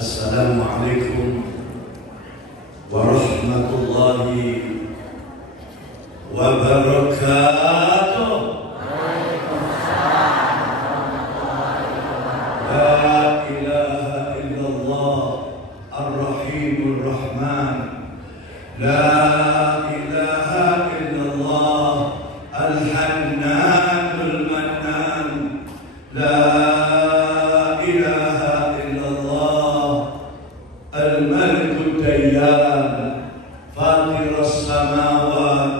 Assalamualaikum warahmatullahi wabarakatuh. La ilaha illallah ar-rahimur rahman. La ilaha illallah al-hannanul mannan. La الملك الديان فاطر السماوات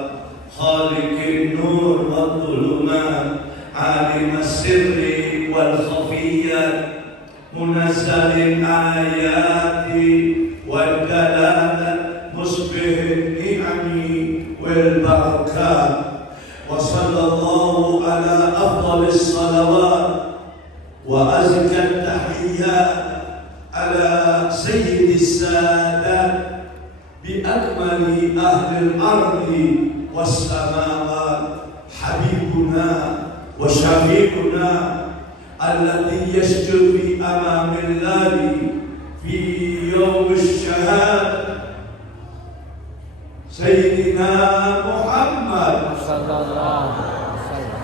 خالق النور والظلمات عالم السر والخفيات منزل الآيات والدلالة مسبح النعم والبركات وصلى الله على أفضل الصلوات وأزكى التحيات على سيد السادات بأكمل أهل الأرض والسماوات حبيبنا وشفيعنا الذي يشجر أمام الله في يوم الشهادة سيدنا محمد صلى الله عليه وسلم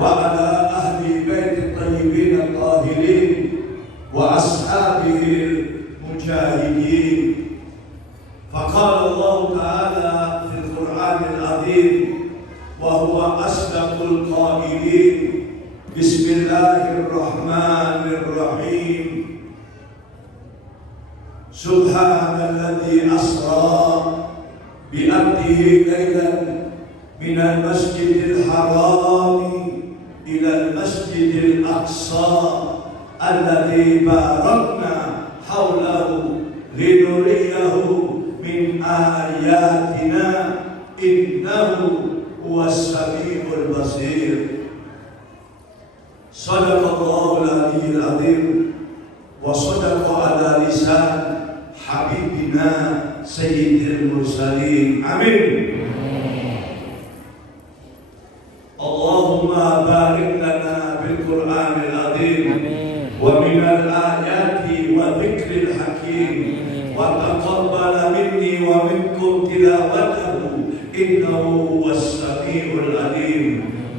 وعلى أهل بيت الطيبين الطاهرين وأصحابه المجاهدين. فقال الله تعالى في القرآن العظيم وهو أصدق القائلين: بسم الله الرحمن الرحيم. سبحان الذي أسرى بعبده ليلا من المسجد الحرام إلى المسجد الأقصى الذي باركنا حوله لنريه من آياتنا إنه هو السميع البصير. صدق الله العلي العظيم وصدق على لسان حبيبنا سيد المرسلين. آمين. اللهم بارك لنا بالقرآن العظيم ومن الآيات والذكر الحكيم وتقبل مني ومنكم تلاوته إنه هو السميع العليم.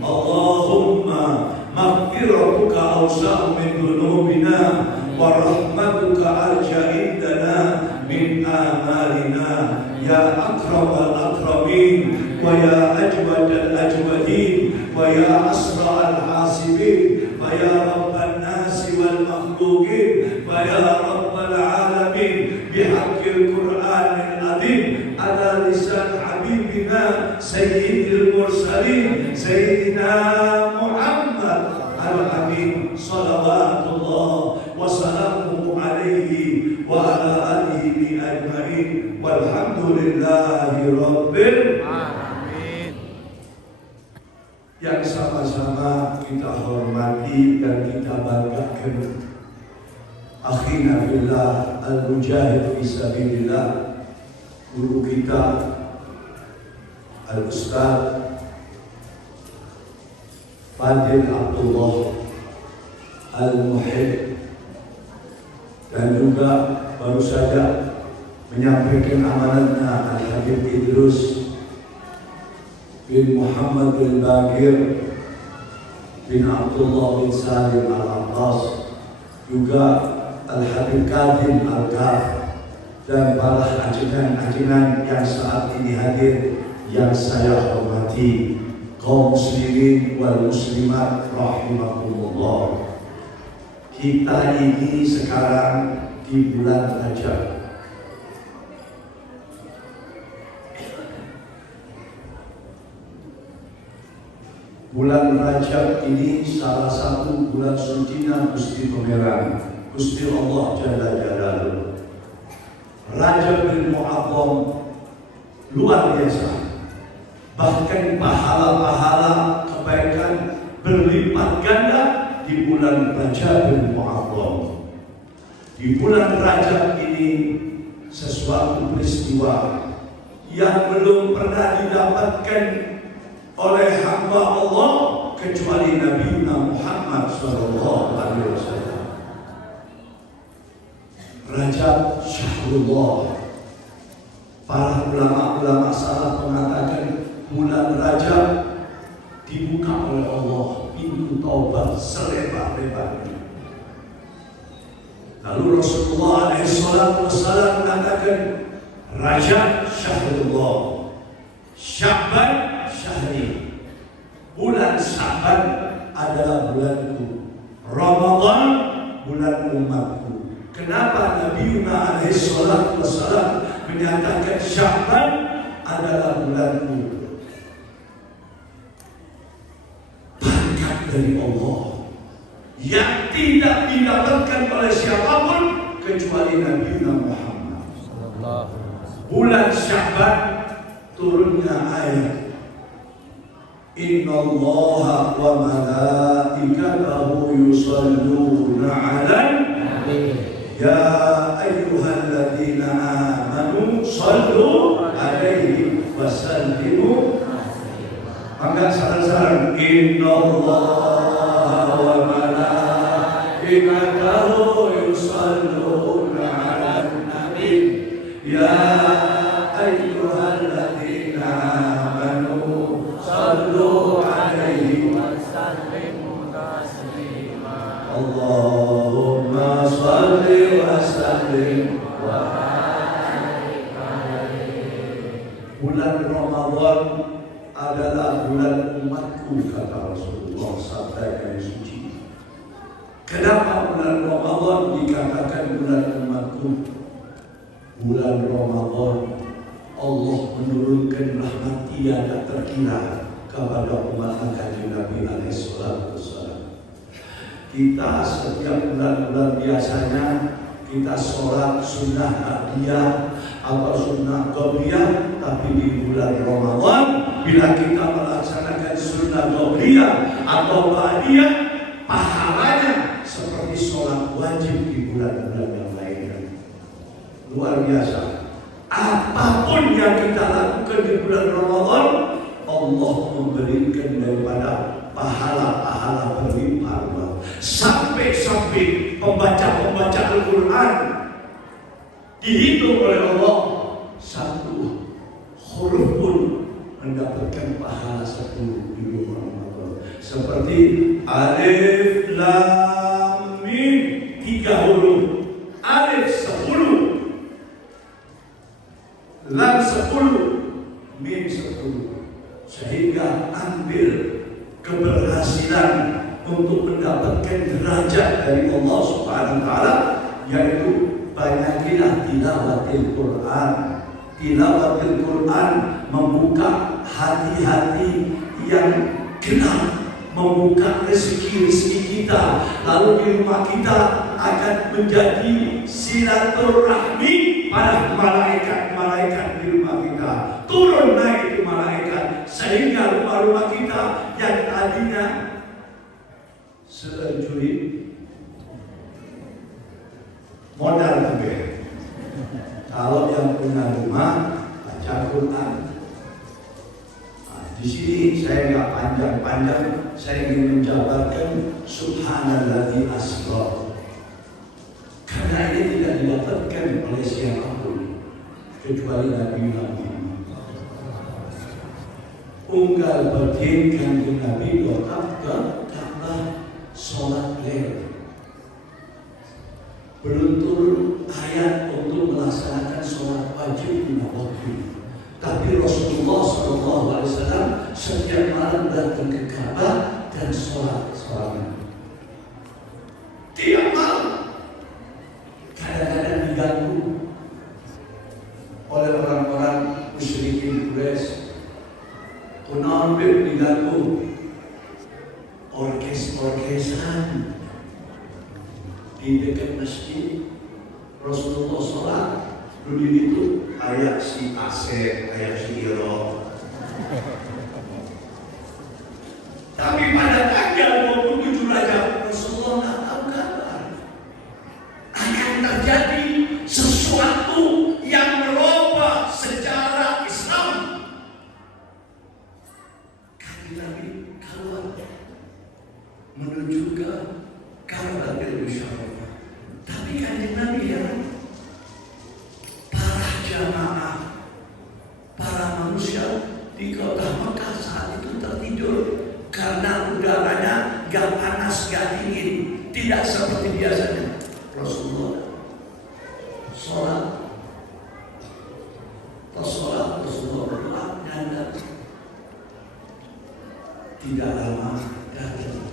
اللهم مغفرتك أوسع من ذنوبنا ورحمتك أرجى عندنا من آمالنا يا أكرم الأكرمين ويا أجود الأجودين ويا أسرع الحاسبين ويا رب الناس والمخلوقين ويا رب العالمين بحق القرآن العظيم على لسان حبيبنا سيد المرسلين سيدنا محمد الأمين صلوات الله وسلامه عليه وعلى آله أجمعين والحمد لله رب العالمين. Yang sama-sama kita hormati dan kita banggakan akhina fillah al-mujahid fi sabilillah, guru kita al-ustaz Fadil Abdullah al-Muhib, dan juga baru saja menyampaikan amanatnya Al-Habib Idrus bin Muhammad bin Bagir bin Abdullah bin Salim Al-Abbas, juga Al-Habib Qadim Al-Kaf, dan para ajinan-ajinan yang saat ini hadir yang saya hormati, kaum muslimin wal muslimat rahimakumullah. Kita ini sekarang di bulan Rajab. Bulan Rajab ini salah satu bulan sucinya Gusti Pangeran, Gusti Allah Jalla Jalaluhu. Rajab bin Mu'azzam luar biasa. Bahkan pahala-pahala kebaikan berlipat ganda di bulan Rajab bin Mu'azzam. Di bulan Rajab ini sesuatu peristiwa yang belum pernah didapatkan oleh hamba Allah kecuali Nabi Muhammad SAW. Rajab Rajab syahrullah. Para ulama-ulama salaf mengatakan bulan Rajab dibuka oleh Allah pintu taubat selebar-lebarnya. Lalu Rasulullah SAW mengatakan Rajab syahrullah, Sya'ban syahri. Bulan Sya'ban adalah bulanku, Ramadan bulan umatku. Kenapa Nabi Muhammad SAW menyatakan Sya'ban adalah bulanku? Berkat dari Allah yang tidak didapatkan oleh siapapun kecuali Nabi Muhammad. Bulan Sya'ban turunnya ayat Innallaha wa malaikatahu yusalluna 'alan nabi ya ayyuhalladzina amanu sallu 'alaihi wa sallimu. Angkat saran-saran Innallaha wa malaikatahu yusalluna 'alan nabi ya ayyuhalladzina amanu sallu 'alaihi wa sallimu taslima. Allahumma shalli wa sallim wa barik alaihi. Bulan Ramadan adalah bulan umatku, kata Rasulullah sabda yang suci. Kenapa bulan Ramadan dikatakan bulan umatku? Bulan Ramadan Allah menurunkan rahmat tiada terkira kepada umat Nabi alaihissalam. Kita setiap bulan-bulan biasanya kita sholat sunnah ba'diyah atau sunnah qobliyah, tapi di bulan Ramadan bila kita melaksanakan sunnah qobliyah atau ba'diyah, pahalanya seperti sholat wajib di bulan-bulan yang lainnya. Luar biasa. Apapun yang kita lakukan di bulan Ramadan, Allah memberikan daripada pahala-pahala berlimpah. Sampai pembaca Al-Quran dihitung oleh Allah, satu huruf pun mendapatkan pahala 10 di bulan Ramadan. Seperti alif lam mim 3 huruf, alif 10, lam 10, mim 10, sehingga ambil keberhasilan untuk mendapatkan derajat dari Allah Subhanahu wa taala, yaitu banyakilah tilawatil Quran. Tilawatil Quran membuka hati-hati yang gelap, membuka rezeki-rezeki kita. Lalu di rumah kita akan menjadi silaturahmi para malaikat-malaikat di rumah kita. Turun naik itu malaikat, sehingga rumah-rumah kita yang tadinya sejurit modal lebih. Kalau yang punya rumah baca Quran. Di sini saya nggak panjang-panjang, saya ingin menjabarkan Subhanalladzi asra. Karena ini tidak didapatkan oleh siapapun kecuali Nabi Muhammad. Unggal batin kanjeng Nabi wakaf ke Ka'bah sholat lel. Belum turun ayat untuk melaksanakan sholat wajib lima waktu. Tapi Rasulullah SAW setiap malam datang ke Ka'bah dan sholat. Tiap malam. Kadang-kadang diganggu oleh orang-orang musyrikin Quraisy. Kunaon diganggu orkes-orkesan di dekat masjid. Rasulullah sholat, dulu itu ayat si Asep, ayat si Iro. Tapi pada tanggal 27 Rajab Rasulullah nggak tahu kabar akan terjadi sesuatu yang merubah sejarah Islam. Nabi keluar menuju ke Ka'batul Musharrafah. Tapi kanjeng Nabi ya seperti biasanya. Rasulullah sholat, Rasulullah berdoa, dan tidak lama datang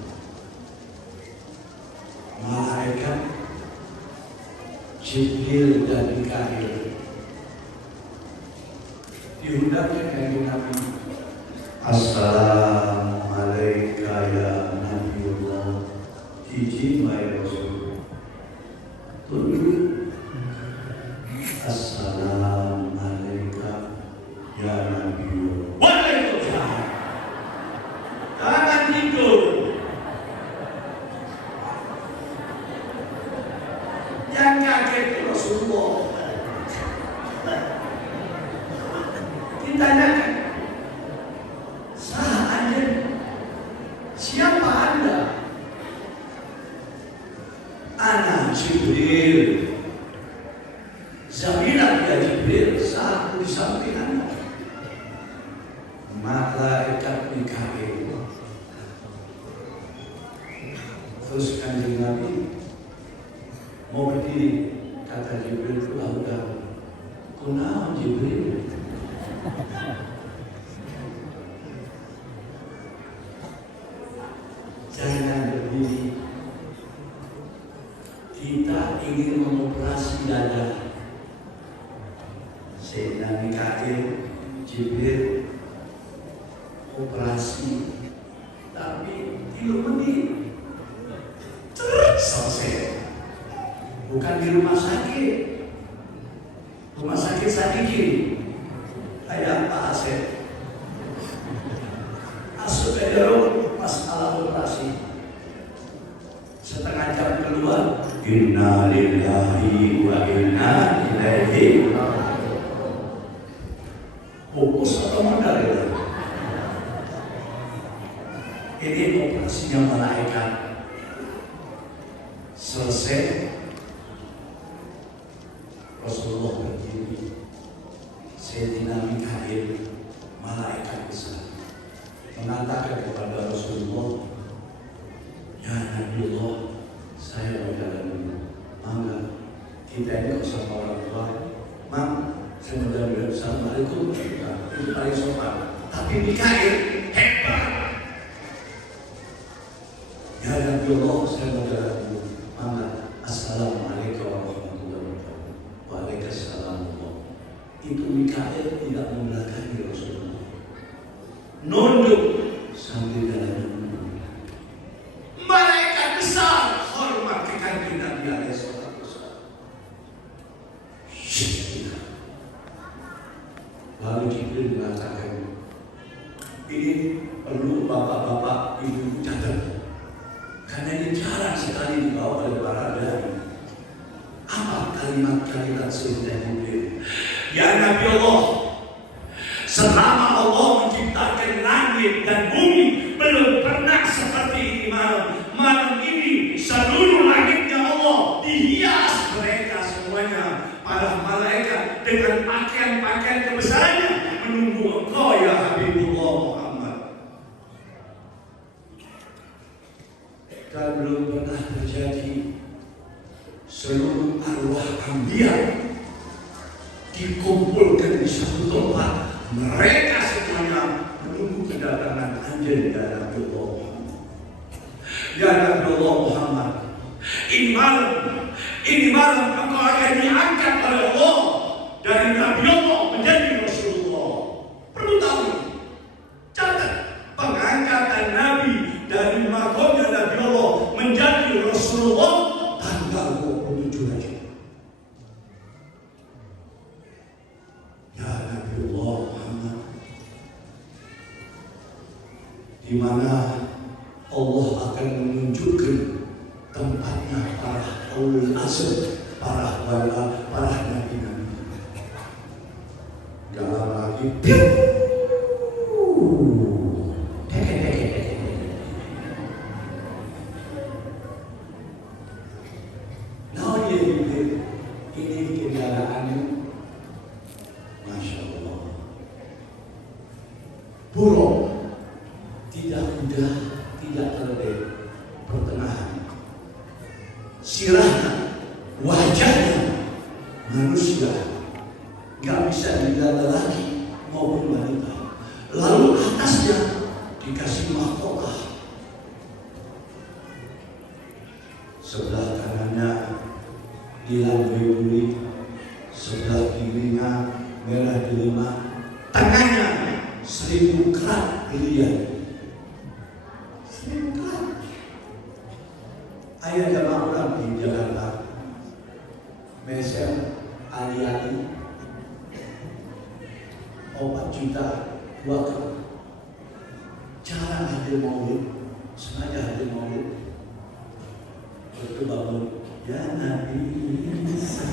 malaikat Jibril dan Mikail diundangnya dari Nabi. Assalamualaikum ya Nabiullah, izin ya Rasul. Tunduk. Assalamualaikum ya Nabiullah. Waalaikumsalam. Jangan tidur. Yang kaget Rasulullah. Ditanyakan, siapa Anda? Ana Jibril. Zamilah ya Jibril, saat di samping Anda malaikat Mikail. Terus Kanjeng Nabi mau berdiri, kata Jibril, udah, kunaon Jibril? Jangan berdiri. Kita ingin mengoperasi dada. Sayyidina Mikail, Jibril operasi, tapi 3 menit selesai. Bukan di rumah sakit Sadikin kayak Pak Asep. Masuk ke dalam masalah operasi, setengah jam keluar, inna lillahi wa inna ilaihi fokus atau modal ya? Ini operasinya malaikat. Selesai, Rasulullah berdiri. Sayyidina Mikail, malaikat besar, mengatakan kepada Rasulullah, ya Nabiullah, saya mau jalan dulu. Mangga, kita ini bersama orang tua. Mam, saya mau jalan dulu. Assalamualaikum. Itu paling sopan. Tapi Mikail hebat. Ya Nabiullah, saya mau jalan dulu. Mangga, assalamualaikum warahmatullahi wabarakatuh. Waalaikumsalam. Itu Mikail tidak membelakangi Rasulullah. Nunduk sambil jalan dulu. Malaikat besar hormat ke kanjeng Nabi alaihi salatu wasallam. Lalu Jibril mengatakan, ini perlu bapak-bapak, ibu catat, karena ini jarang sekali dibawa oleh para dai. Apa kalimat-kalimat Sayyidina Jibril? Ya Nabi Allah, selama Allah menciptakan langit dan bumi, belum pernah seperti ini malam. Malam ini seluruh langitnya Allah dihias mereka semuanya, para malaikat dengan pakaian-pakaian kebesarannya menunggu engkau ya Habibullah Muhammad. Dan belum pernah terjadi seluruh arwah anbiya dikumpulkan di satu tempat. Mereka semuanya menunggu kedatangan anjing ya Nabi Allah Muhammad. Ya Nabi Allah Muhammad, ini malam engkau akan diangkat oleh Allah dari Nabi Allah menjadi Rasulullah. Perlu tahu, catat, pengangkatan Nabi dari makomnya Nabi Allah menjadi Rasulullah tanggal 27 Rajab. Ya Nabi Allah Muhammad, di mana Allah akan menunjukkan tempatnya para ulul azm, para wali, para nabi-nabi. Jangan lagi ini kendaraannya, Masya Allah, buruk, tidak mudah, tidak terlalu pertengahan. sirahnya, wajahnya manusia, gak bisa dilihat lelaki maupun wanita. Lalu atasnya dikasih mahkota, sebelah kanannya dilambui buli, sebelah kirinya merah delima, tangannya 1000 kerat berlian. 1000 kerat. Ayah jamaah orang di Jakarta, Mesir, Ali-Ali, 4 juta 2 kerat. Cara hadir maulid, sengaja hadir maulid, waktu bangun, ya Nabi Isa,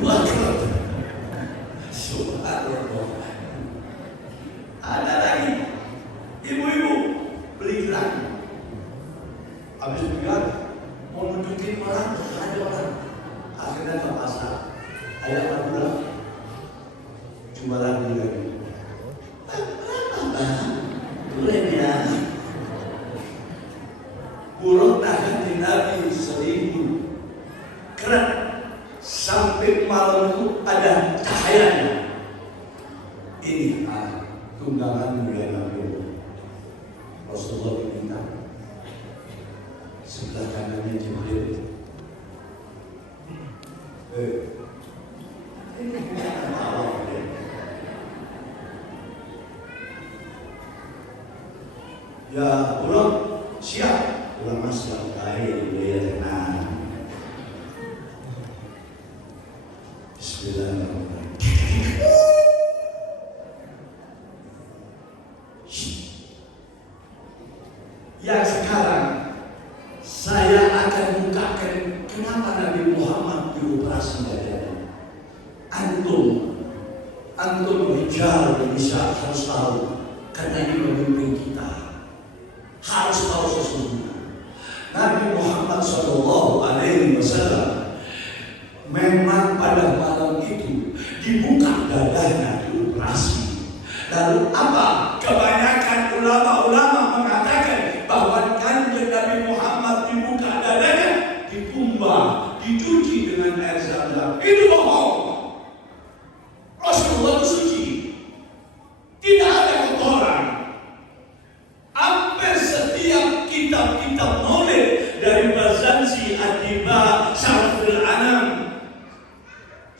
2 kerat. Subhanallah. Ada lagi ibu-ibu beli gelang, habis bilang mau nunjukin orang, ada orang, akhirnya ke pasar, ayah Madura jualan dulu lagi. Boleh ya, buruk tahan di Nabi 1000 kerat sampai malam itu ada cahayanya. Ini tunggangan mulia Nabi Rasulullah diminta, sebelah kanannya Jibril. Ya, buruk siap, ulama siap kaya ya tenang. Bismillahirrahmanirrahim. Yang sekarang saya akan bukakan kenapa Nabi Muhammad dioperasi dadanya. Antum rijal bisa harus tahu, karena ini memimpin kita. Harus tahu sesungguhnya Nabi Muhammad SAW memang pada malam itu dibuka dadanya, dioperasi. Lalu apa? Kebanyakan ulama-ulama mengatakan bahwa kanjeng Nabi Muhammad dibuka dadanya, dikumbah, dicuci dengan air zam-zam. Itu bohong. Rasulullah itu suci, tidak ada kotoran. Hampir setiap kitab-kitab maulid dari Bazansi, Atiba, Syaraful Anam,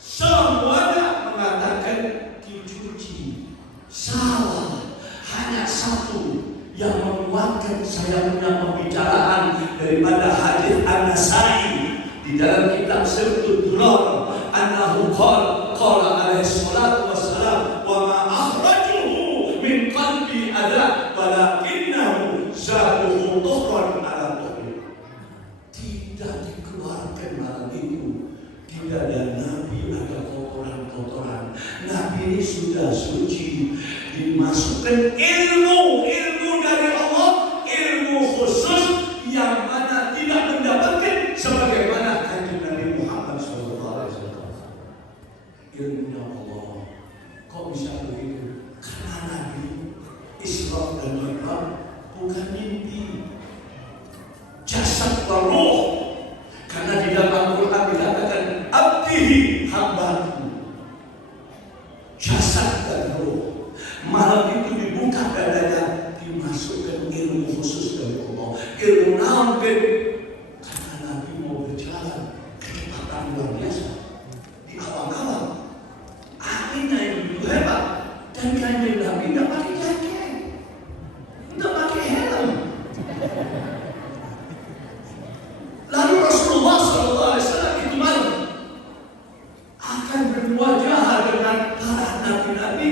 semuanya mengatakan dicuci. Salah, hanya satu yang menguatkan saya punya pembicaraan daripada hadis An-Nasai di dalam kitab Sirtul Durar, annahu qala alaihi salatu wassalam, wa ma akhrajuhu min qalbi ada walakinnahu zaduhu tuhran ala tuhri. Tidak dikeluarkan malam itu, tidak ada Nabi ada kotoran-kotoran. Nabi ini sudah suci, dimasukkan ilmu dari Allah, ilmu khusus yang mana tidak mendapatkan sebagaimana kanjeng Nabi Muhammad SAW. Ilmunya Allah. Kok bisa begitu? Karena Nabi Isra dan Mi'raj bukan mimpi, jasad wa ruh. Karena di dalam Al-Quran dikatakan abdihi hambaku, jasad dan ruh. Malam itu dibuka dadanya, dimasukkan ilmu khusus dari Allah. Ilmu nampil karena Nabi mau berjalan kecepatan luar biasa di awal-awal. Anginnya yang begitu hebat, dan kanjeng Nabi tidak pakai jaket, tidak pakai helm. Lalu Rasulullah SAW itu malam akan berwajah dengan para nabi-nabi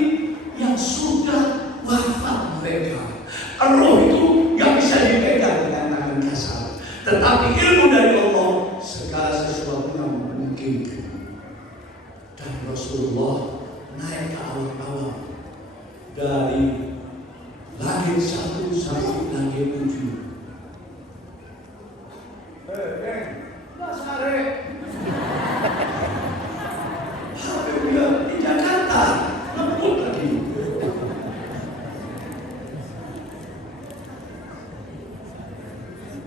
yang sudah wafat mereka. Roh itu gak bisa dipegang dengan tangan kasar, tetapi ilmu dari Allah segala sesuatu yang memungkinkan. Dan Rasulullah naik ke alam-alam dari langit 1 sampai langit 7. Di Jakarta, lembut lagi.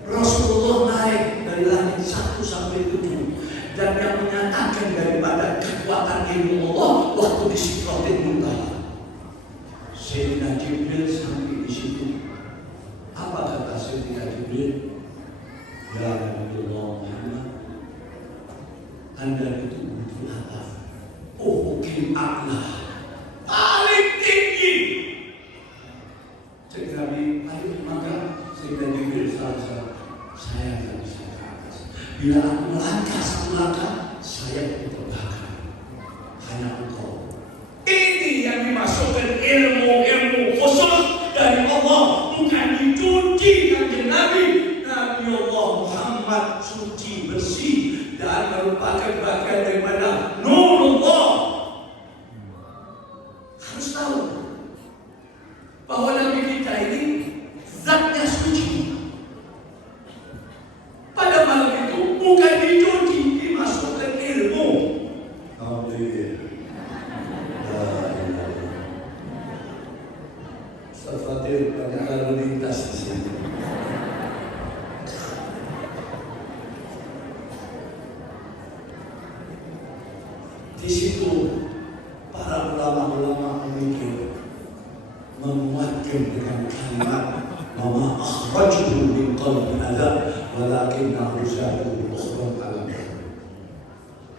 Rasulullah naik dari langit 1 sampai 7 dan yang menyatakan daripada kekuatan ilmu Allah waktu di Sidratil Muntaha. Sayyidina Jibril sampai di situ. Apa kata Sayyidina Jibril? Ya Nabiullah Muhammad, Anda itu butuh apa? Ufuqil a'la, paling tinggi. Cek Nabi, maka Sayyidina Jibril salah, saya tidak bisa ke atas. Bila aku melangkah 1 langkah, saya terbakar. Hanya engkau. Ini yang dimasukkan ilmu khusus dari Allah, bukan dicuci kanjeng Nabi. Nabi Allah Muhammad suci bersih dan merupakan bagian daripada Nurullah. Harus tahu bahwa Nabi kita ini zatnya suci. Pada malam itu bukan dicuci, dimasukkan ilmu. Ustaz Fatir banyak lalu lintas di sini. Di situ para ulama-ulama memikir, menguatkan dengan kalimat mama akhrajtu min qalbi adab walakinnahu zadu ukhra alam.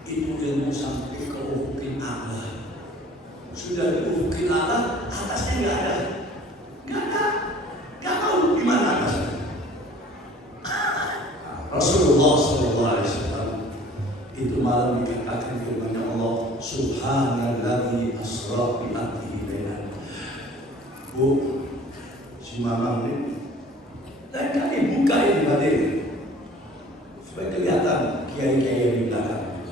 Itu ilmu sampai ke ufuqil a'la. Sudah di ufuqil a'la, atasnya nggak ada. Nggak tahu di mana atasnya. Rasulullah SAW itu malam dikatakan firman Allah, Subhanalladzi asra bi 'abdihi lailan. Bu, si Mamang ini dan kami buka ini batin supaya kelihatan kiai-kiai di belakang.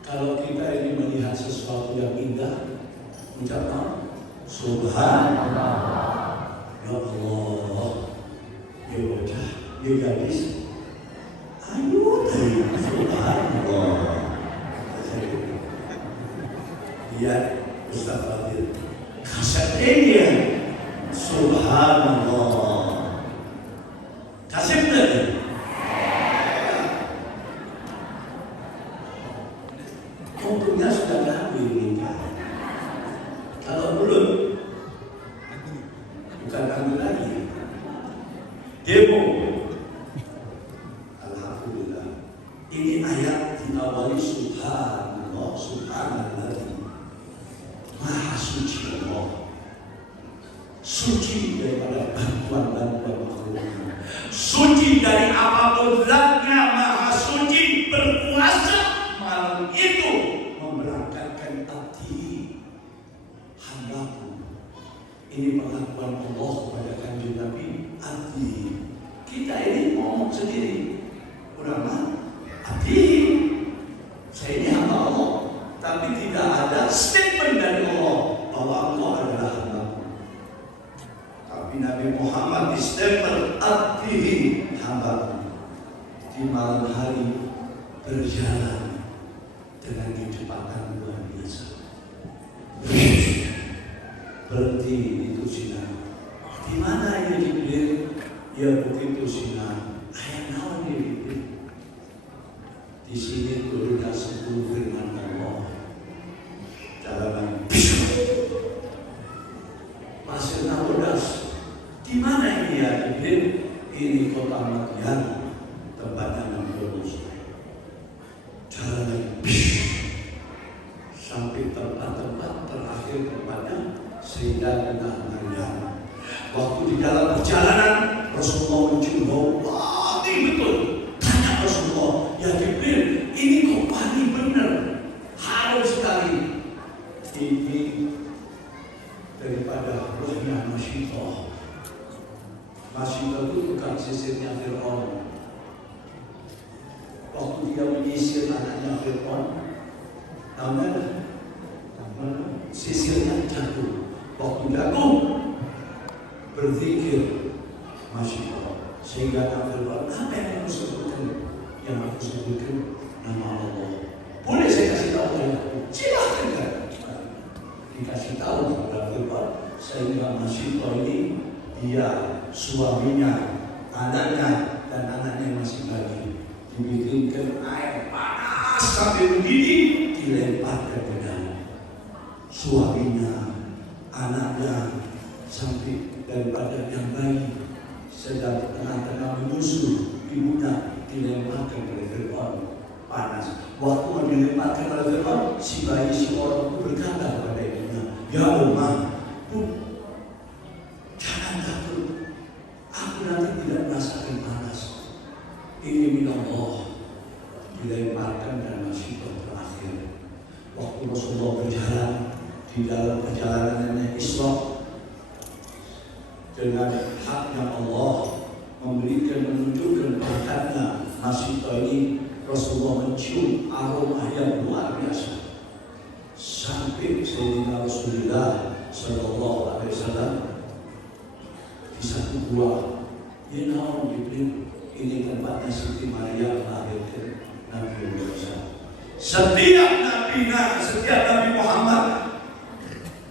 Kalau kita ini melihat sesuatu yang indah, ucapkan Subhanallah. Ya Allah, ya wajah, ya gadis, ayo dari Subhanallah. Lihat Ustaz Fadil, kasetnya Subhanallah. Kasetnya untungnya sudah kami nikah. Kalau belum, bukan kami lagi. Demo. Alhamdulillah. Ini ayat diawali Subhanallah, Subhanallah. Maha suci Allah. Suci daripada bantuan-bantuan makhluk. Suci dari apapun zatnya, maha suci, berkuasa. Malam itu memberangkatkan hati hambaku. Ini pengakuan Allah kepada kanjeng Nabi. Hati kita ini ngomong sendiri, ulama hati saya ini hamba Allah, tapi tidak ada statement dari Allah bahwa Allah adalah hamba. Tapi Nabi Muhammad di statement hati hamba. Di malam hari berjalan dengan kecepatan luar biasa. Berhenti itu sinar. Di mana ini Jibril? Ya begitu sinar. Ayat naon ini Jibril? Di sini turunlah 10 firman Allah. Jalanan pasir Nabodas. Di mana ini ya Jibril? Ini kota Madian, tempatnya Nabi Musa. Jalanan sampai tempat-tempat terakhir tempatnya Sayyidatina Maryam. Waktu di dalam perjalanan Rasulullah mencium bau wangi betul. Tanya Rasulullah, ya Jibril, ini kok wangi benar, harum sekali. Ini daripada rohnya Masyidah. Masyidah itu bukan sisirnya Fir'aun. Waktu dia menyisir anaknya Fir'aun, namanya sisirnya jatuh. Waktu jatuh berzikir Masyidah. Sehingga Fir'aun, apa yang aku sebutkan? Yang aku sebutkan nama Allah. Boleh saya kasih tahu ya? Silahkan kan? Dikasih tahu kepada Fir'aun, sehingga Masyidah ini dia suaminya, anaknya, dan anaknya masih bayi. Dibikinkan air panas sampai mendidih, dilemparkan ke dalam. Suaminya, anaknya, sampai daripada yang bayi sedang tengah-tengah menyusu ibunya, dilemparkan oleh Fir'aun panas. Waktu mau dilemparkan oleh Fir'aun, si bayi si orang itu berkata kepada ibunya, "Ya Ummah, jangan takut, aku nanti tidak merasakan panas. Ini minallah." Dilemparkan dan musibah berakhir. Waktu Rasulullah berjalan di dalam perjalanannya Isra dengan haknya Allah memberikan menunjukkan berkatnya musibah ini, Rasulullah mencium aroma yang luar biasa sampai Sayyidina Rasulullah Sallallahu Alaihi Wasallam di satu gua. Dia naon Jibril, ini tempatnya Siti Maria melahirkan Nabi Muhammad. Setiap Nabi Muhammad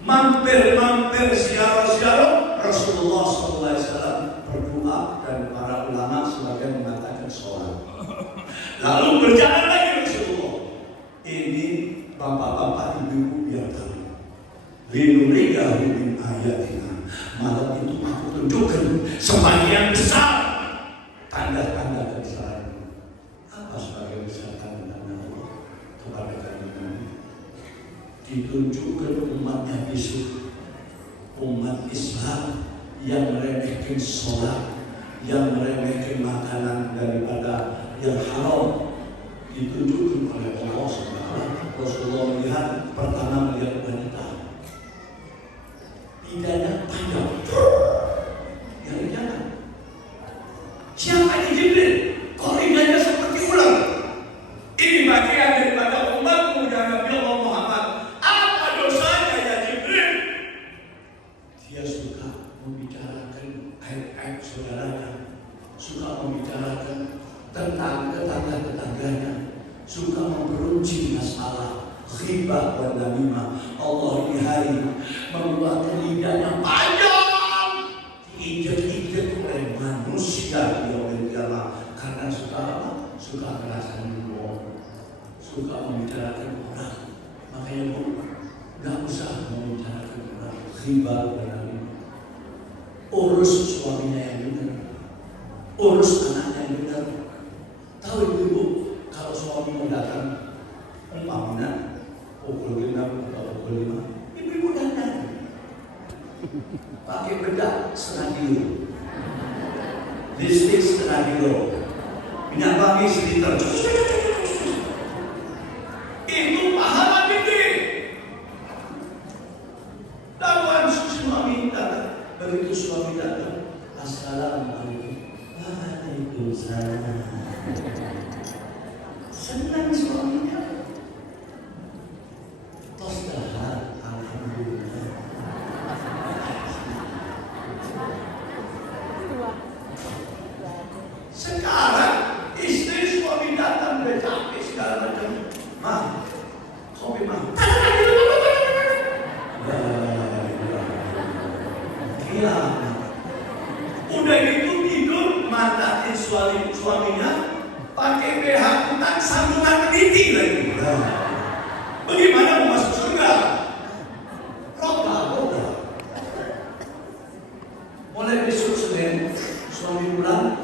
mampir ziarah Rasulullah SAW berdoa, dan para ulama sebagian mengatakan sholat. Lalu berjalan lagi Rasulullah. Ini bapak-bapak ibu-ibu yang tahu. Linuriyahu min ayatina. Malam itu aku tunjukkan sebagian besar tanda-tanda kebesaran. Apa sebagian besar tanda-tanda Allah kepada kami? Ditunjukkan umatnya Yusuf, umat Islam yang meremehkan sholat, yang meremehkan makanan daripada yang haram, ditunjukkan oleh Allah SWT. Rasulullah melihat, pertama melihat wanita, lidahnya panjang, jangan. Siapa ini Jibril? Kok lidahnya seperti ular? Ini bagian daripada umatmu dan Nabi Allah Muhammad. Apa dosanya ya Jibril? Dia suka membicarakan aib-aib saudaranya, suka membicarakan tentang tetangga-tetangganya, suka memperunci masalah, ghibah dan namimah. Allah ini hari mengeluarkan lidahnya panjang, diinjek-injek oleh manusia di yaumil qiyamah, karena suka merasa nyium, suka membicarakan orang. Makanya Bu, gak usah membicarakan orang, ghibah dan namimah. Urus suaminya yang benar, urus anaknya yang benar. Tahu ibu, kalau suami mau datang umpamanya pukul 5 atau pukul 5, ibu datang pakai bedak setengah kilo, listrik setengah kilo, minyak wangi seliter, itu pahala gede. Dan suami datang, begitu suami datang, assalamualaikum. Waalaikumsalam. Senang suaminya. Tos dahar, alhamdulillah. Sekarang istri suami datang udah capek segala macam. Mah, kopi mah. Gila. Udah gitu tidur mandatin suaminya pakai BH kutak sambungan peniti lagi. Bagaimana mau masuk surga? Roda. Mulai besok Senin suami pulang,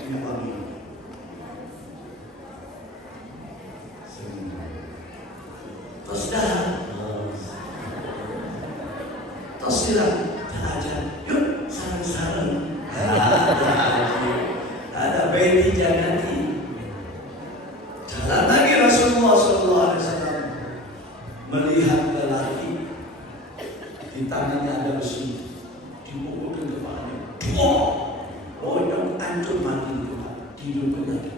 ini pagi. Terus dah, terus bilang, aja, yuk sarang-sarang. Ada bayi jannati. Jalan lagi Rasulullah SAW melihat lelaki di tangannya ada besi, dipukulkan kepalanya. Oh, yang hancur mati tidur lagi.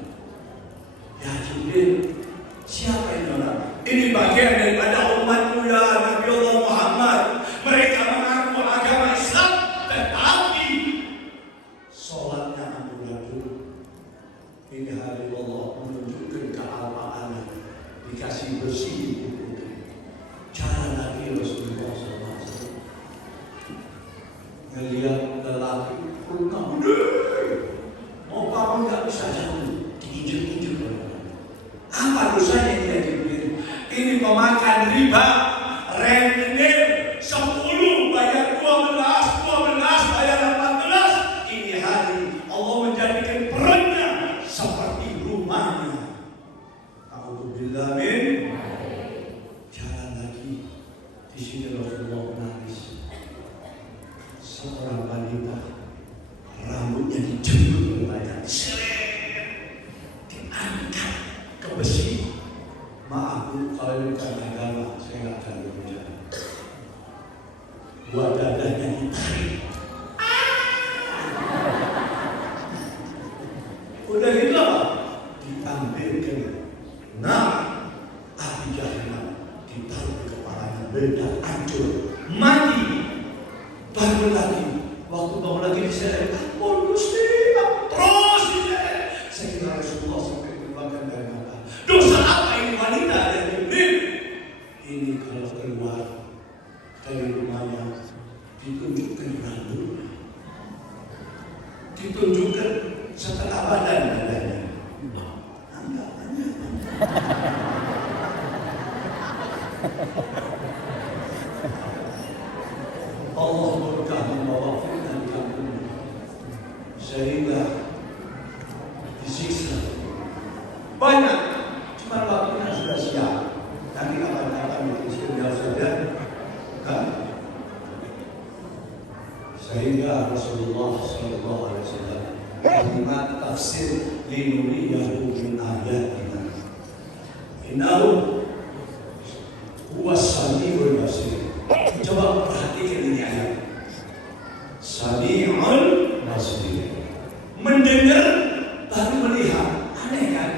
Ya Jibril, siapa ini orang? Ini bagian daripada umatmu ya Nabi Allah Muhammad. Mereka mengaku agama Islam, tetapi sholatnya amburadul. Ini hari Allah menunjukkan kealpaannya, dikasih bersih. Cara Nabi Rasulullah SAW ngelihat lelaki full ditunjukkan setengah badan dadanya. Allah berkah membawa fitnah di kampung sehingga disiksa banyak. Cuma waktunya sudah siap. Nanti kapan-kapan disiksa saja kan? Sehingga Rasulullah SAW kalimat tafsir linuriyahu min ayatina innahu huwas samiul basir. Coba perhatikan ini ayat. Samiul basir. Mendengar baru melihat. Aneh kan?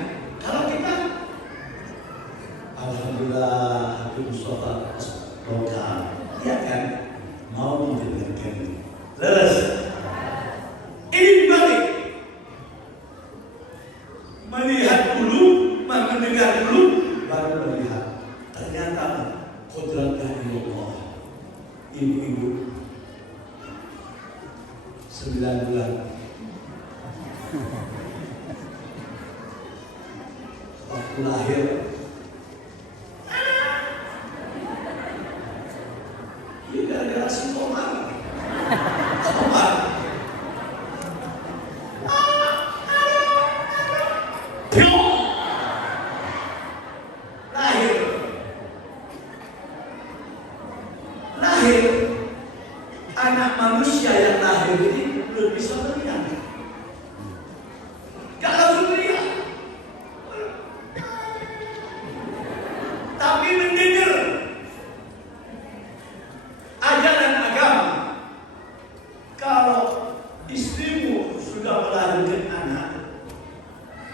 Kalau kita alhamdulillah Habib Mustafa lokal, ya kan? Mau mendengarkan. Terus ini balik. Melihat dulu, mendengar dulu, baru melihat. Ternyata kodrat dari Allah. Ibu-ibu 9 bulan waktu lahir ini gara-gara si Komar lahir anak manusia yang lahir ini belum bisa melihat. Gak langsung melihat, tapi mendengar ajaran agama. Kalau istrimu sudah melahirkan anak,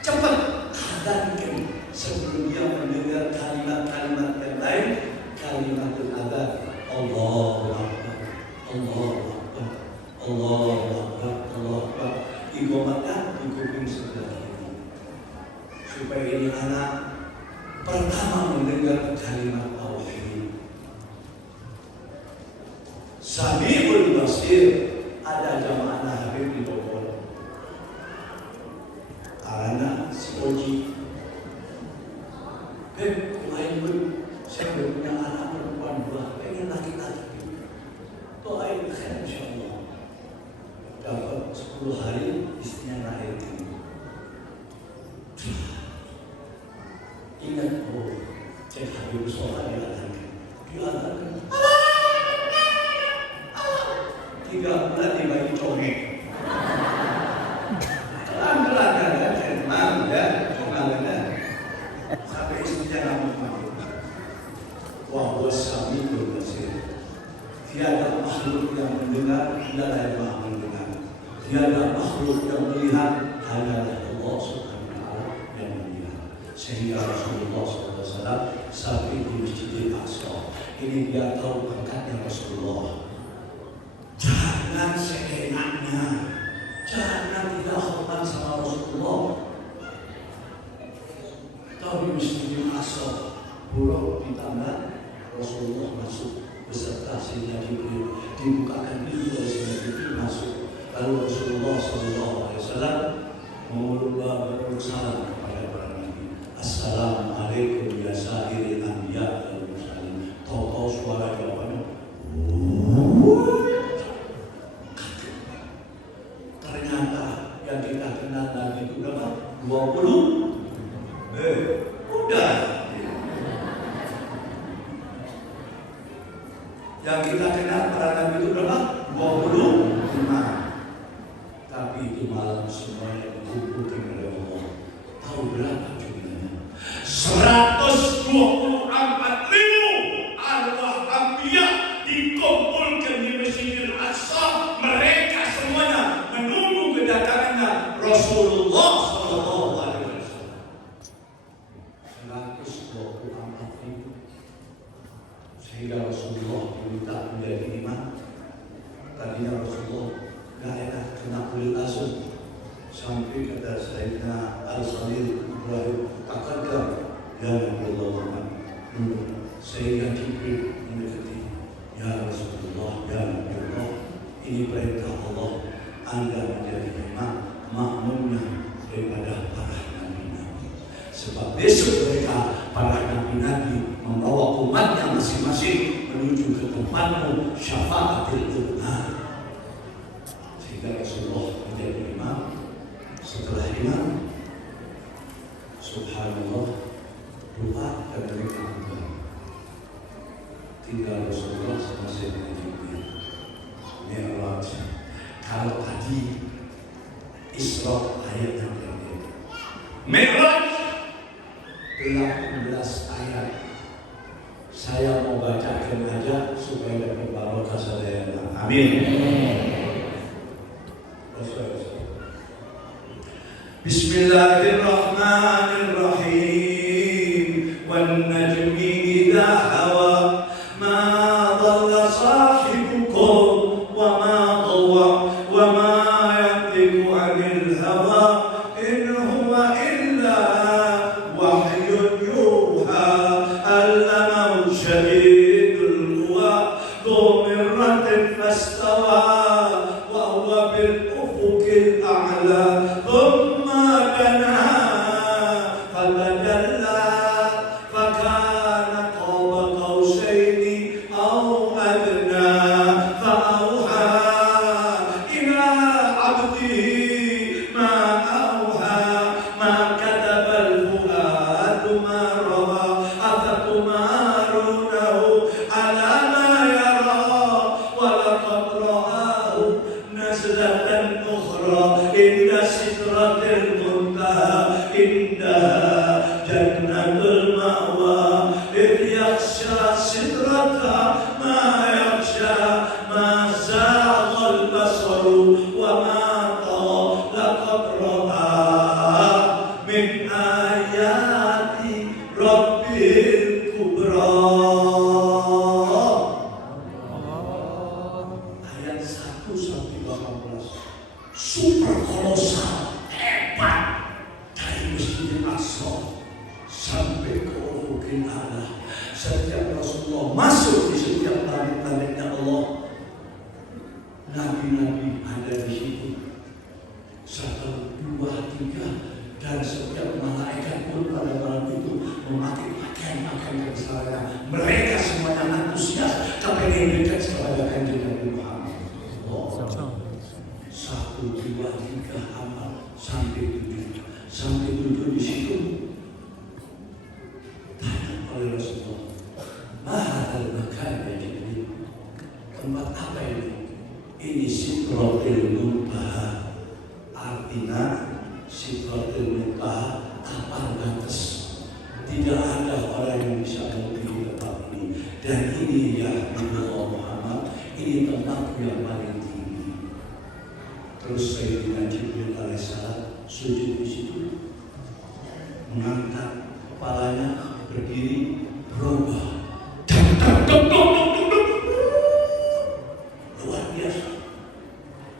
cepat hadankan sebelum dia mendengar kalimat-kalimat yang lain. Kalimat adzan, Allahu Akbar, Allahu Akbar, Allahu Akbar, Allahu Akbar. Iqamatkan di kuping sebelah kiri, supaya ini anak pertama mendengar kalimat tauhid. Samiul basir. Ada jamaah Habib di Bogor. Anak si Oji. Kemarin pun saya punya anak perempuan 2, pengen laki-laki. Doain khair insyaallah. Dapat 10 hari istrinya lahirkan. Ingat cek Habib Mustafa diadakan. 3 bulan dibagi congek. Pelan-pelan kan, emang ya, congangannya sampai istrinya ngamuk-ngamuk. Wah, samiul basir. Tiada makhluk yang mendengar, tiada yang maha mendengar. Tiada makhluk yang melihat, hanyalah Allah Subhanahu wa Ta'ala yang melihat. Sehingga Rasulullah SAW sampai di Masjidil Aqsa. Ini dia tahu pangkatnya Rasulullah. Jangan seenaknya, jangan tidak hormat sama Rasulullah. Tapi Masjidil Aqsa, buruk ditambah Rasulullah masuk beserta Sayyidina Jibril, dibukakan pintu oleh Sayyidina Jibril masuk. Lalu Rasulullah SAW memuluk salam kepada para nabi. Assalamualaikum ya sahiril anbiya wal mursalin. Tahu-tahu suara jawabannya. Ternyata yang kita kenal Nabi itu berapa? 20. Udah. Yang kita kenal para nabi itu berapa? 25. Tapi itu malam semuanya dikumpulkan oleh Allah. Tahu berapa jumlahnya? 124.000 arwah anbiya dikumpulkan di Masjidil Aqsa. Mereka semuanya menunggu kedatangannya Rasulullah SAW. 124.000. Sehingga Rasulullah diminta menjadi imam. Tadinya Rasulullah gak enak kena kulit asam. Sampai kata Sayyidina Al-Salil Ibrahim, katakan ya Rasulullah. Sehingga Jibril mendekati, ya Rasulullah, ya Rasulullah, ini perintah Allah. Anda menjadi makmumnya daripada para nabi-nabi. Sebab besok mereka para nabi-nabi membawa umatnya masing-masing menuju ke tempatmu syafaatil uzma. Sehingga Rasulullah menjadi imam. Setelah imam, subhanallah, doa dan mereka tinggal Rasulullah sama Sayyidina Jibril. Mi'raj. Kalau tadi Isra ayat yang berbeda, Mi'raj 18 ayat. Saya mau bacakan aja supaya dapat barokah saudara. Amin. Bismillahirrahmanirrahim. Wan najmi idza hawa ma dhalla sahibukum wa ma dhawa wa ma yantiqu 'anil hawa in huwa illa wahyun yuha allamahu shadidul quwa dhu mirratin fastawa wa huwa bil ufuqil a'la super kolosal, hebat, dari Masjidil Aqsa sampai ke Ufukil A'la. Setiap Rasulullah masuk di setiap langit-langitnya Allah, nabi-nabi ada di situ. 1, 2, 3, dan setiap malaikat pun pada malam itu memakai pakaian kebesaran. Mereka semuanya antusias, kepengen dekat kepada Kanjeng Nabi Muhammad. 1, 2, 3 amal sampai 7 di situ. Tanya oleh Rasulullah, mahal makan ya Jibril, tempat apa ini? Ini Sidratul Muntaha. Artinya Sidratul Muntaha tapal batas. Tidak ada orang yang bisa melebihi tempat ini. Dan ini ya Nabi Muhammad, ini tempat yang paling tinggi. Terus Sayyidina Jibril alaihissalam sujud di situ, mengangkat kepalanya, berdiri, berubah. Luar biasa.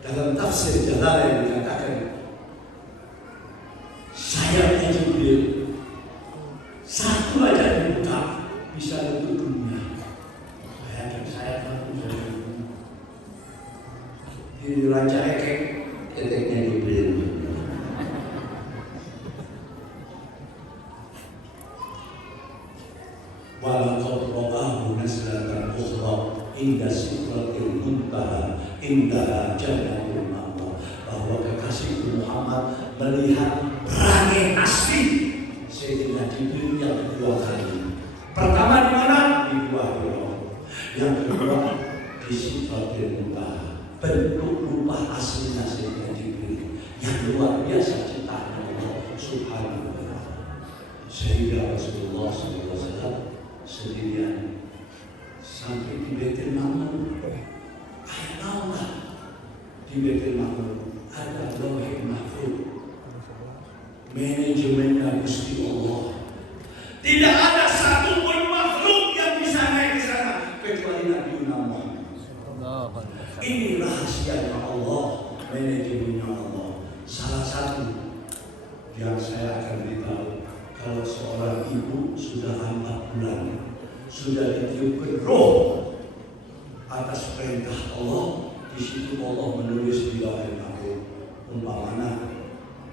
Dalam tafsir Jalalain dikatakan, sayapnya Jibril satu aja dibuka bisa untuk dunia. Bayangkan sayap satu saja. Di raja ekek, ekeknya Jibril. Walaqad ra'ahu nazlatan ukhra inda sidratil muntaha inda jannatul ma'wa. Bahwa kekasihku Muhammad melihat perangai asli Sayyidina Jibril yang kedua kali. Pertama di mana? Di Gua Hira. Yang kedua di Sidratil Muntaha. Bentuk rupa aslinya Sayyidina Jibril yang luar biasa ciptaan Allah Subhanahu wa ta'ala. Sehingga Rasulullah SAW sendirian sampai di Baitul Ma'mur. Kayak tahu nggak? Di Baitul Ma'mur ada Lauhul Mahfuz, manajemennya Gusti Allah. Tidak ada satu pun makhluk yang bisa naik ke sana kecuali Nabi Muhammad. Ini rahasianya Allah, manajemennya Allah. Salah satu yang saya akan beritahu, kalau seorang ibu sudah 4 bulan, sudah ditiupkan roh atas perintah Allah, di situ Allah menulis di Lauhul Mahfuz. umpamanya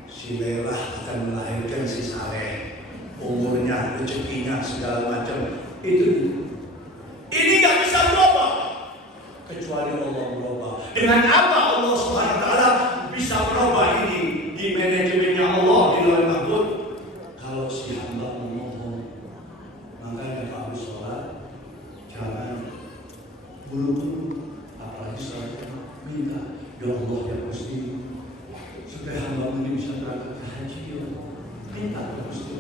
si Lela akan melahirkan si Saleh, umurnya, rezekinya, segala macam itu. Ini nggak bisa berubah kecuali Allah berubah. Dengan apa Allah Subhanahu Wa Taala bisa berubah ini di manajemennya Allah di luar mahfud? Kalau si hamba memohon, makanya kalau sholat jangan buru-buru, apalagi sholat minta, ya Allah ya Gusti, supaya hamba ini bisa berangkat ke haji, ya minta ke Gusti.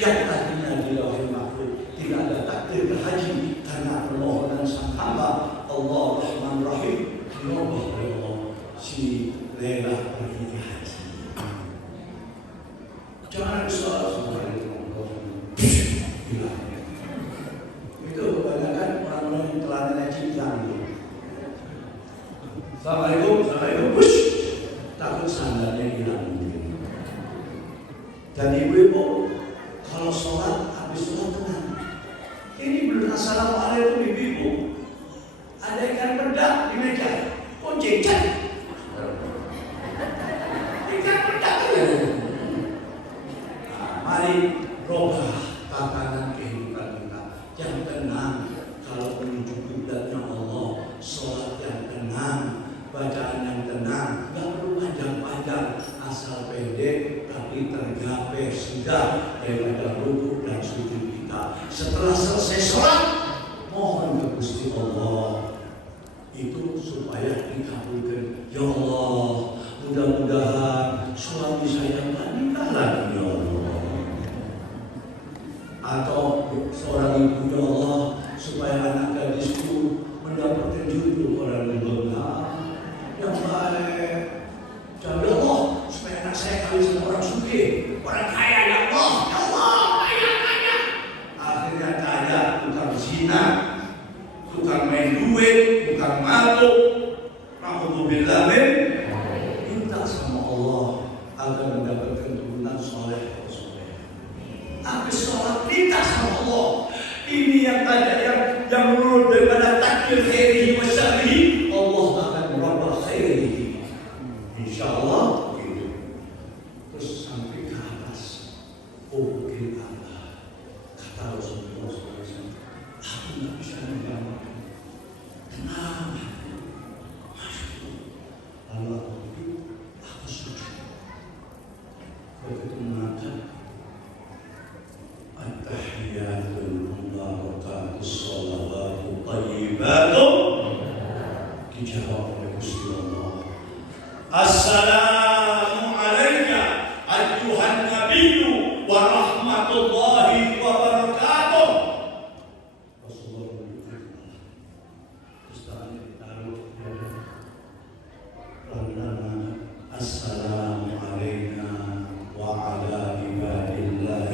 Yang tadinya di lauhul mahfuz tidak ada takdir ke haji karena permohonan sang hamba, Allah Rahman Rahim, dirubah oleh Allah si Lela pergi ke haji. Jangan sholat semuanya hilang. Itu kebanyakan orang-orang yang telanjang cincang. Assalamualaikum, assalamualaikum, push, takut sandalnya hilang. Dan ibu-ibu kalau sholat, habis sholat tenang. Ini belum assalamualaikum ibu-ibu. Ada ikan pedak di meja, kok jecat? Ikan pedak ya. Mari robah tatanan kehidupan kita yang tenang. Kalau menuju kiblatnya Allah, sholat yang tenang, bacaan yang tenang, nggak perlu panjang-panjang, asal pendek tapi tergapai sudah daripada rukuk dan sujud kita. Setelah selesai sholat, mohon ke Gusti Allah itu supaya dikabulkan. Ya Allah, mudah-mudahan suami saya tak nikah lagi ya Allah. Atau seorang ibu, ya Allah, supaya anak gadisku mendapatkan jodoh orang yang benar, yang baik. Ya Allah, supaya anak saya kawin sama orang sugih, orang kaya, ya Allah, ya Allah, kaya. Akhirnya kaya, tukang zina, tukang main duit, tukang mabuk. Alhamdulillah, minta sama Allah agar mendapatkan turunan soleh. Habis sholat minta sama Allah. Ini yang tanya yang menurut daripada takdir khairihi wa syarrihi, Allah akan merubah khairihi. Insyaallah begitu. Terus sampai ke atas. Oh mungkin Allah kata Rasulullah SAW, aku nggak bisa menjawab. Kenapa? Lalu aku sujud. Begitu mengangkat At-tahiyatul mubarakatus shalawatu thayyibatun, dijawab oleh Gusti Allah. Assalamu alayka ayyuhan nabiyyu wa rahmatullahi wa barakatuh. Rasulullah berkata, terus tangannya ditaruh pelan-pelan. Assalamu alayna wa ala ibadillah.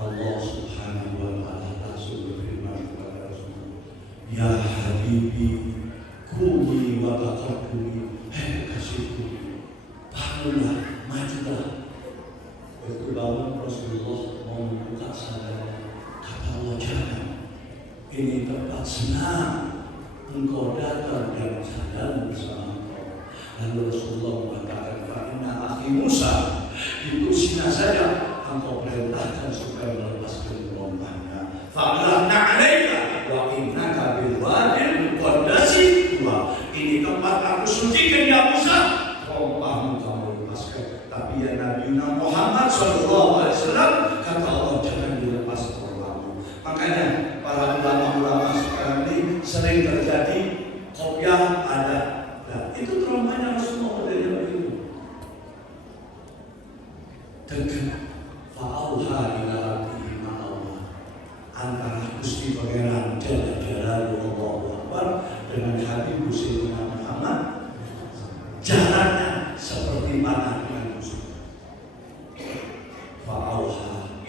Allah Subhanahu wa Ta'ala langsung berfirman kepada Rasulullah, ya Habibi, kumi wa taqaddumi, hei kasihku, bangunlah, majulah. Waktu bangun Rasulullah mau membuka sandalnya, kata Allah, jangan, ini tempat senang, engkau datang dalam sandal bersama engkau. Lalu Rasulullah mengatakan, fa'inna akhi Musa, itu sina saja engkau perintahkan supaya melepaskan gerombangnya. Fa'lahna 'alaika wa innaka bil wadil muqaddasi tuwa. Ini tempat aku sucikan ya Musa. Gerombangmu kamu lepaskan. Tapi ya Nabi Muhammad sallallahu alaihi wasallam kata Allah, jangan dilepas gerombangmu. Makanya para ulama-ulama sekarang ini sering terjadi kopiah ada. Nah, itu gerombangnya Rasulullah dari begitu. Dekat fa'auha ila abdihi ma'auha, antara Gusti Pangeran Jalla Jalaluhu Allahu Akbar dengan Habib Sayyidina Muhammad, jaraknya seperti mana dengan musuh. Fa'auha,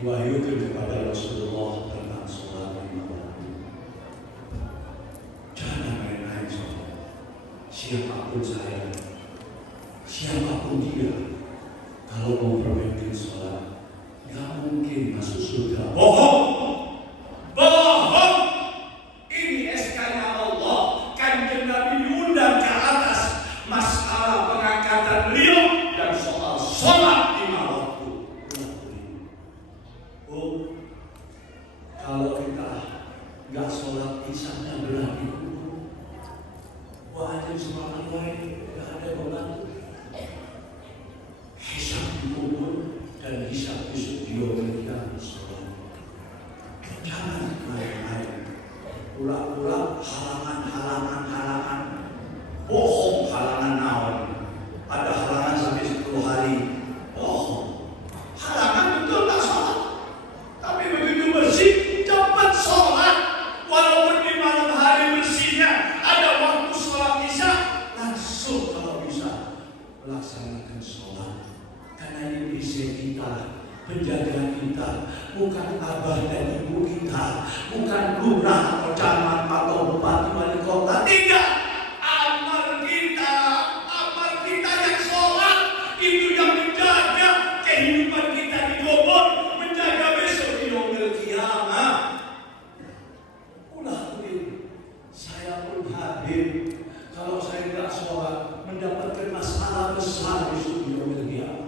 diwahyukan kepada Rasulullah tentang sholat lima waktu. Jangan main-main sholat. Siapapun saya, siapapun dia, kalau mau perbaiki sholat, nggak mungkin masuk surga. Bohong, bohong. Ini SK-nya Allah. Wah, ada semangat lain, tidak ada membantu. Hisab di kubur dan hisab besok di yaumil qiyamah. Jangan main-main. Pura-pura halangan. Bohong halangan naon. Ada halangan sampai 10 hari. Bohong. Halangan betul tak sholat. Tapi begitu bersih, cepat sholat. Walaupun di malam hari bersihnya ada waktu sholat isya, langsung kalau bisa melaksanakan sholat. Karena ini bisa kita, penjaga kita, bukan abah dan ibu kita, bukan lurah atau camat atau bupati wali kota, tidak. Amal kita yang sholat itu yang menjaga kehidupan kita di kubur, menjaga besok di yaumil qiyamah. Saya pun hadir. Kalau saya tidak sholat, mendapatkan masalah besar besok di yaumil qiyamah.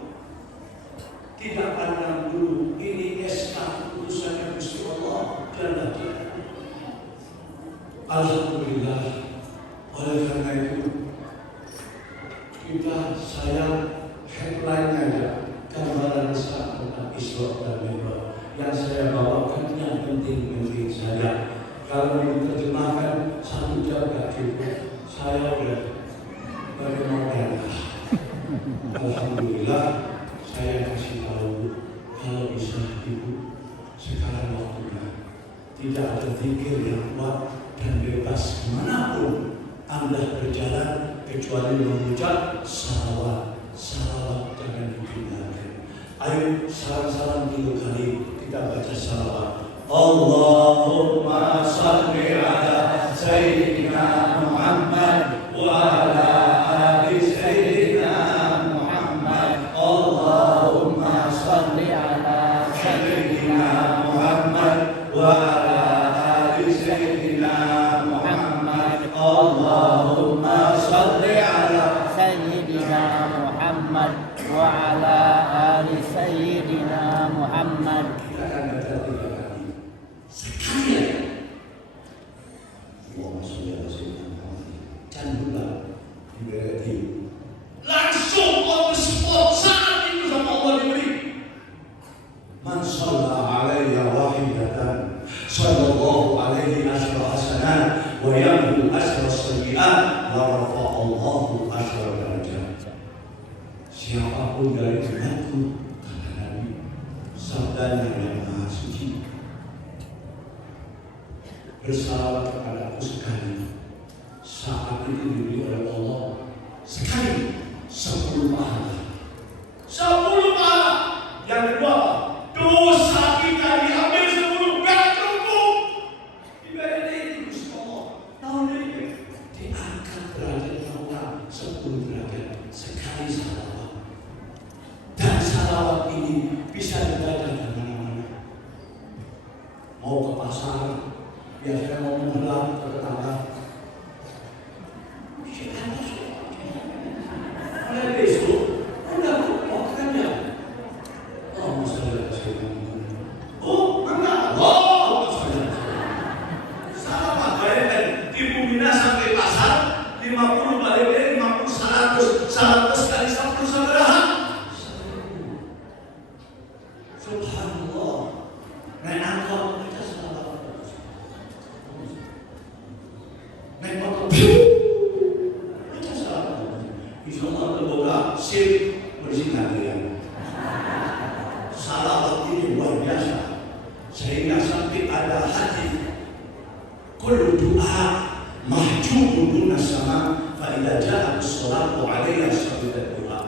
Tidak pandang dulu, ini SK keputusannya Gusti Allah Jalla Jalla. Alhamdulillah. Oleh karena itu, saya headline aja, gambaran besar tentang Isra dan Mi'raj yang saya bawakan yang penting saja. Kalau diterjemahkan 1 jam gak cukup, saya udah bagaimana. Alhamdulillah, saya kasih tahu kalau bisa ibu sekarang waktunya. Tidak ada zikir yang kuat dan bebas kemanapun Anda berjalan kecuali mengucap salawat. Salawat jangan ditinggalkan. Ayo salam-salam 3 kali kita baca salawat. Allahumma salli ala Sayyidina Muhammad wa ala ali Sayyidina Muhammad. Allahumma salli ala Sayyidina Muhammad wa ala ali Sayyidina Muhammad. Allahumma salli ala Sayyidina Muhammad wa ala ali Sayyidina Muhammad. Kita akan baca 3 kali. Sekalian. Allahumma sholli ala Sayyidina Muhammad. Candulah diberati. Langsung on the spot saat itu sama Allah diberi. Man shalla alayya wahidatan sallallahu alaihi asyra hasanat wa yamhu asyra sayyi'at wa rafa'allahu asyra darajat. Siapapun dari umatku, kata Nabi, sabdanya yang maha suci, bersalawat kepada aku sekali, saat itu diberi oleh Allah sekali 10 pahala. 10 pahala. Yang kedua, dosa kita diambil 10, gak cukup. Ibadah itu Gusti Allah. Tahun ini diangkat derajatnya orang 10 derajat sekali salawat. Dan salawat ini bisa dibaca di mana-mana. Mau ke pasar, biasanya mau menghadap ke tetangga. Mulai besok, udah makannya. Oh, masalah kesehatan. Oh, enggak. Oh, masalah. Salah Pak, bayangkan Ibu Mina sampai pasar 50 balik dari 50 100 kali 1 sabaraha. Subhanallah. Naik angkot baca salawat. Naik motor. Baca salawat. Insyaallah terbuka sip bersih hadirin. Salawat ini luar biasa. Sehingga sampai ada hadis kullu du'a mahjubun dunas sama fa idza ja'a as-salatu 'alaiha sabidat du'a.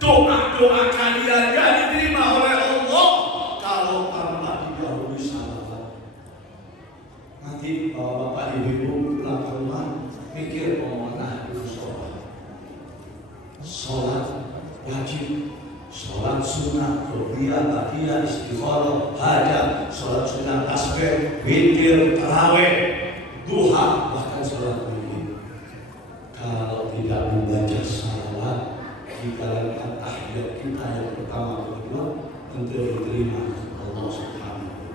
Doa-doa kalian yang diterima oleh Allah kalau tanpa didahului salawat. Nanti bapak ibu pulang ke rumah mikir omongan itu sholat wajib, sholat sunnah, rukiyah, baqiyah, istikharah, hajat, sholat sunnah tasbih, witir, tarawih, duha, bahkan sholat witir. Kalau tidak membaca salawat di kalangan tahiyat kita yang pertama kedua, tentu diterima Allah Subhanahu wa Ta'ala.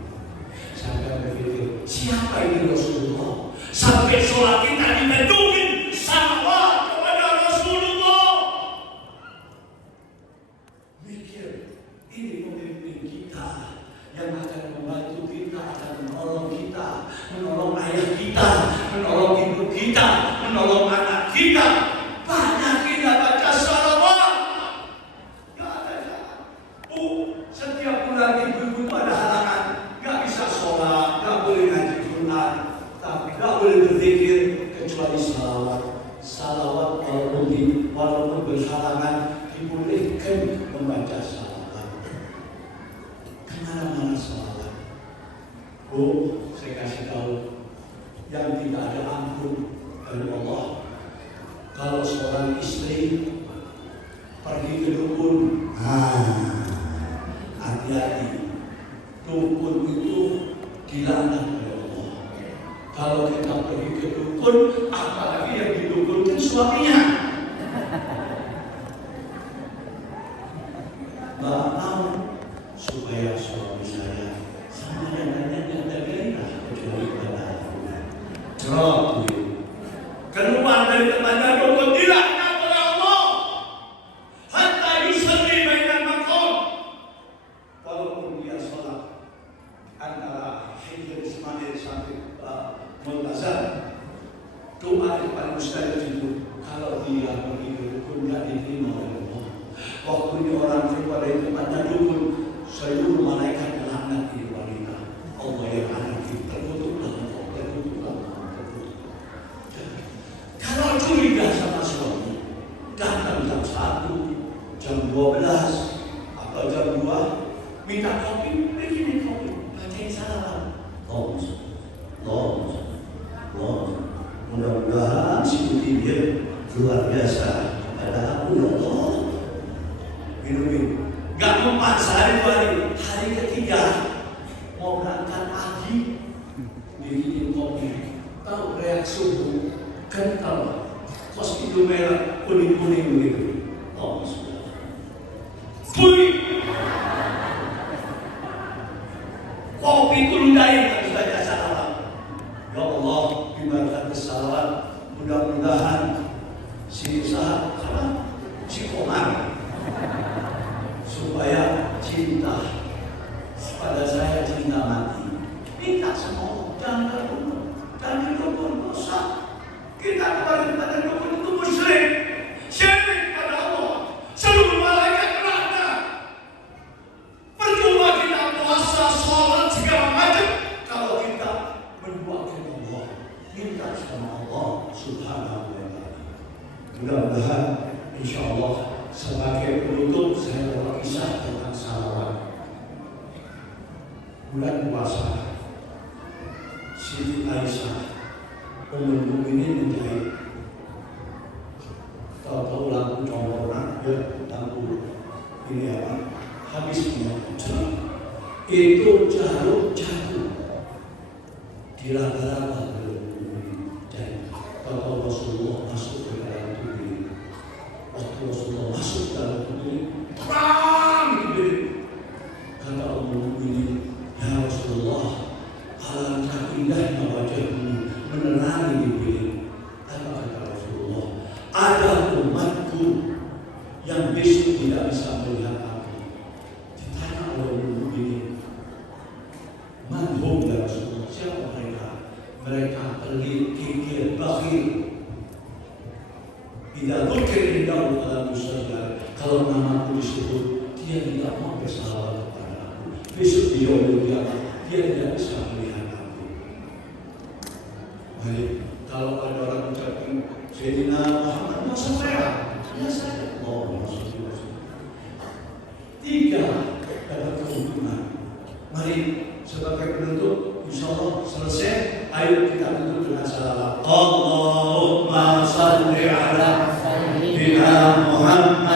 Saya berpikir, siapa ini Rasulullah? Sampai sholat kita dibandungin kita, banyak kita baca salawat. Gak ada jalan. Setiap bulan ibu-ibu ada halangan, gak bisa sholat, gak boleh ngaji Quran, tapi gak boleh berzikir kecuali salawat. Salawat walaupun berhalangan dibolehkan membaca salawat. Kemana-mana salawat. Saya kasih tahu yang tidak ada ampun dari Allah. Kalau seorang istri pergi ke dukun, hati-hati. Dukun itu dilaknat oleh Allah. Kalau kita pergi ke dukun, apalagi yang didukunkan suaminya. Nggak mau supaya suami saya sama dengan yang ada gairah kecuali pada Al-Quran. Jawab dulu. Keluar dari tempatnya dukun dilaknat oleh Allah. Hatta yusalli bainan maqam. Walaupun dia sholat antara Hijr Ismail sampai Multazam, doa yang paling mustahil itu kalau dia pergi ke dukun tidak diterima oleh Allah. Waktu ini orang keluar dari tempatnya dukun, seluruh malaikat melaknat ini wanita. Allah yang ada di terkutuklah engkau, terkutuklah engkau, terkutuklah. Kalau curiga sama suami, datang jam 1, jam 12, atau jam 2, minta kopi, begini kopi, bacain salam. Mudah-mudahan si putih dia luar biasa. Ada aku ya Allah. Minumin. Gak mempan sehari 2 hari. Hari ketiga mau berangkat pagi, bikinin kopi. Tahu reaksi subuh kental. Kos itu merah kuning-kuning begitu. Kuning. Kopi itu ludahin harus baca salawat. Ya Allah, diberkati salawat. Mudah-mudahan si usaha si Komar supaya cinta pada saya, cinta mati. Minta semua, jangan dukun dosa. Kita kepada dukun itu musyrik, syirik pada Allah. Seluruh malaikat melaknat. Percuma kita puasa, sholat segala macam kalau kita menduakan Allah, minta sama Allah Subhanahu wa Ta'ala. Mudah-mudahan insya Allah sebagai penutup saya berkisah tentang salawat. Bulan puasa, Siti Aisyah Ummul Mukminin menjahit. Tahu-tahu lampu comoran, lampu ini apa? Habis punya itu jatuh di raba-raba belum jadi. Kalau Rasulullah masuk ke dalam tubuh ini, waktu Rasulullah masuk ke dalam tubuh ini, bang gitu. Kata Ummul Mukminin, ya Rasulullah, alangkah indahnya wajahmu menerangi tubuh ini. Apa kata Rasulullah? Ada umatku yang besok tidak bisa melihat aku. Ditanya oleh Ummul Mukminin, manhum ya Rasulullah, siapa mereka? Mereka pelit, kikir, bakhil. Tidak mungkin indah dalam mustajab. Kalau namaku disebut, dia tidak mau bersalawat kepada aku. Besok di yaumul qiyamah, dia tidak bisa melihat aku. Baik, kalau ada orang ucapkan Sayyidina Muhammad, masa saya? Ya saya. Oh, maksudnya. 3 dapat keuntungan. Mari sebagai penutup, insya Allah selesai. Ayo kita tutup dengan salawat. Allahumma salli ala Sayyidina Muhammad.